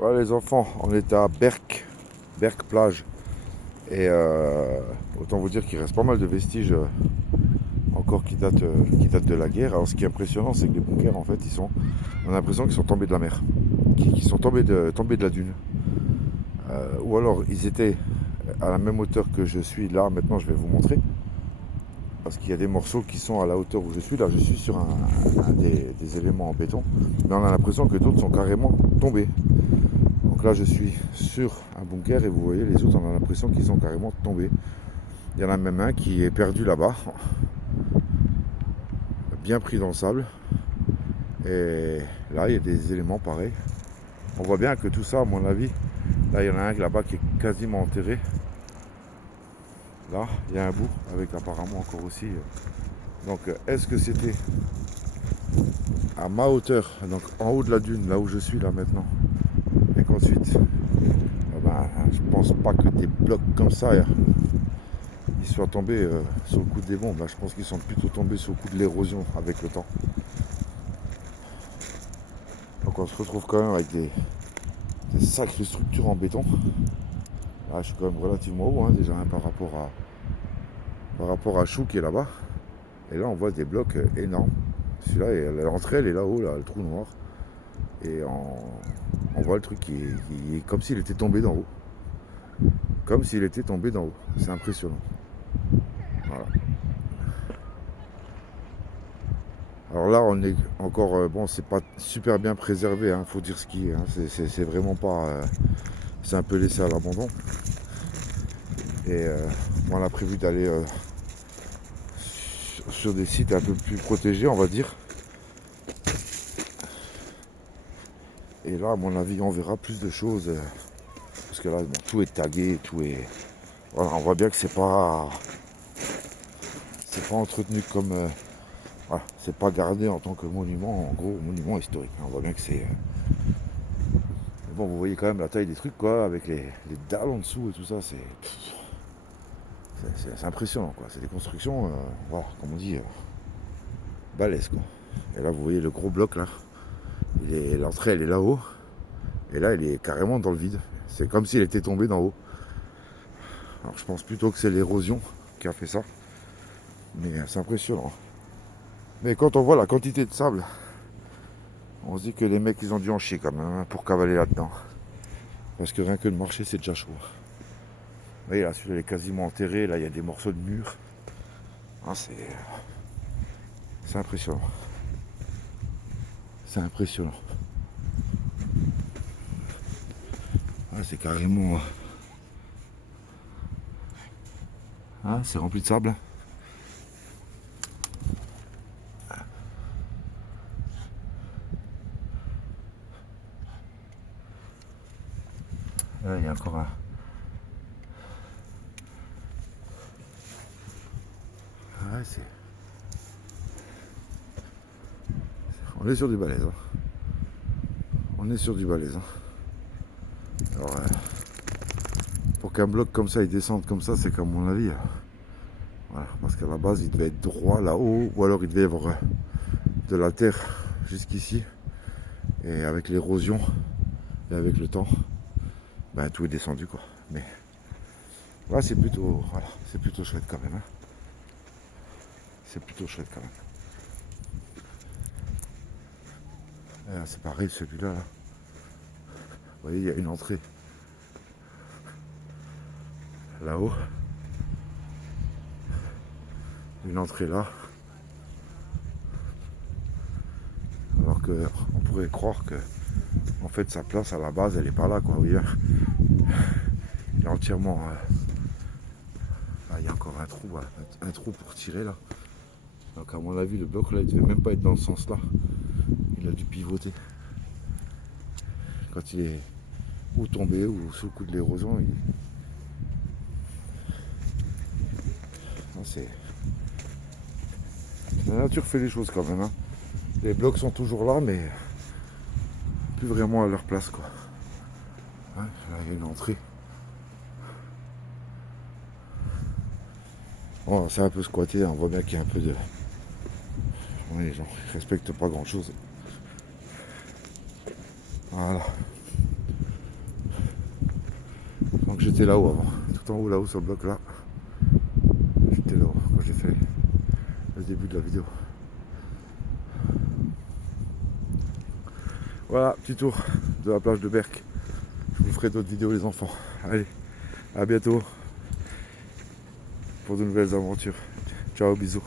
Voilà les enfants, on était à Berck plage. Et autant vous dire qu'il reste pas mal de vestiges encore qui datent de la guerre. Alors ce qui est impressionnant, c'est que les bunkers, en fait, on a l'impression qu'ils sont tombés de la mer, qu'ils sont tombés de la dune. Ou alors ils étaient à la même hauteur que je suis là, maintenant je vais vous montrer. Parce qu'il y a des morceaux qui sont à la hauteur où je suis. Là, je suis sur un des éléments en béton. Mais on a l'impression que d'autres sont carrément tombés. Donc là, je suis sur un bunker et vous voyez, les autres, on a l'impression qu'ils sont carrément tombés. Il y en a même un qui est perdu là-bas, bien pris dans le sable. Et là, il y a des éléments pareils. On voit bien que tout ça, à mon avis, là, il y en a un là-bas qui est quasiment enterré. Là, il y a un bout avec apparemment encore aussi. Donc, est-ce que c'était à ma hauteur, donc en haut de la dune, là où je suis là maintenant, et qu'ensuite, je pense pas que des blocs comme ça, ils soient tombés sur le coup des bombes. Là, je pense qu'ils sont plutôt tombés sur le coup de l'érosion avec le temps. Donc, on se retrouve quand même avec des sacrées structures en béton. Là, je suis quand même relativement haut, hein, déjà, hein, par rapport à Chou qui est là-bas. Et là, on voit des blocs énormes. Celui-là, l'entrée, elle est là-haut, là, le trou noir. Et on voit le truc qui est comme s'il était tombé d'en haut. Comme s'il était tombé d'en haut. C'est impressionnant. Voilà. Alors là, on est encore, bon, c'est pas super bien préservé, hein, faut dire ce qui est. Hein, c'est vraiment pas, c'est un peu laissé à l'abandon. Et on a prévu d'aller sur des sites un peu plus protégés, on va dire. Et là, à mon avis, on verra plus de choses. Parce que là, bon, tout est tagué, tout est. Voilà, on voit bien que c'est pas entretenu comme. Voilà, c'est pas gardé en tant que monument, en gros, monument historique. On voit bien que c'est. Mais bon, vous voyez quand même la taille des trucs, quoi, avec les dalles en dessous et tout ça, c'est impressionnant, quoi. C'est des constructions, voilà, comme on dit, balèzes, quoi. Et là, vous voyez le gros bloc, là. L'entrée, elle est là-haut. Et là, elle est carrément dans le vide. C'est comme s'il était tombé d'en haut. Alors, je pense plutôt que c'est l'érosion qui a fait ça. Mais c'est impressionnant. Mais quand on voit la quantité de sable, on se dit que les mecs, ils ont dû en chier quand même, hein, pour cavaler là-dedans. Parce que rien que de marcher, c'est déjà chaud. Vous voyez, là, celui-là, il est quasiment enterré. Là, il y a des morceaux de mur. Ah, c'est impressionnant. C'est impressionnant. Ah, c'est carrément. Ah, c'est rempli de sable. Là, il y a encore un. Ah, ouais, c'est. On est sur du balèze. Hein. On est sur du balèze. Hein. Alors, pour qu'un bloc comme ça, il descende comme ça, c'est qu'à mon avis. Voilà, parce qu'à la base, il devait être droit là-haut, ou alors il devait y avoir de la terre jusqu'ici. Et avec l'érosion et avec le temps, ben, tout est descendu, quoi. Mais là, c'est plutôt chouette quand même. Hein. C'est plutôt chouette quand même. Et là, c'est pareil, celui-là. Là. Vous voyez, il y a une entrée là-haut. Une entrée là. Alors qu'on pourrait croire que en fait sa place à la base elle est pas là, quoi. Vous voyez, il est entièrement. Là, il y a encore un trou pour tirer là. Donc à mon avis le bloc là il devait même pas être dans ce sens là. Il a dû pivoter. Quand il est ou tombé ou sous le coup de l'érosion, non, c'est. La nature fait les choses quand même. Hein. Les blocs sont toujours là mais plus vraiment à leur place, quoi. Hein, là il y a une entrée. Bon, c'est un peu squatté, on voit bien qu'il y a un peu de. Ouais, les gens ne respectent pas grand chose. Voilà. que j'étais là-haut avant. Tout en haut là-haut sur le bloc là. J'étais là-haut quand j'ai fait le début de la vidéo. Voilà, petit tour de la plage de Berck. Je vous ferai d'autres vidéos les enfants. Allez, à bientôt pour de nouvelles aventures. Ciao, bisous.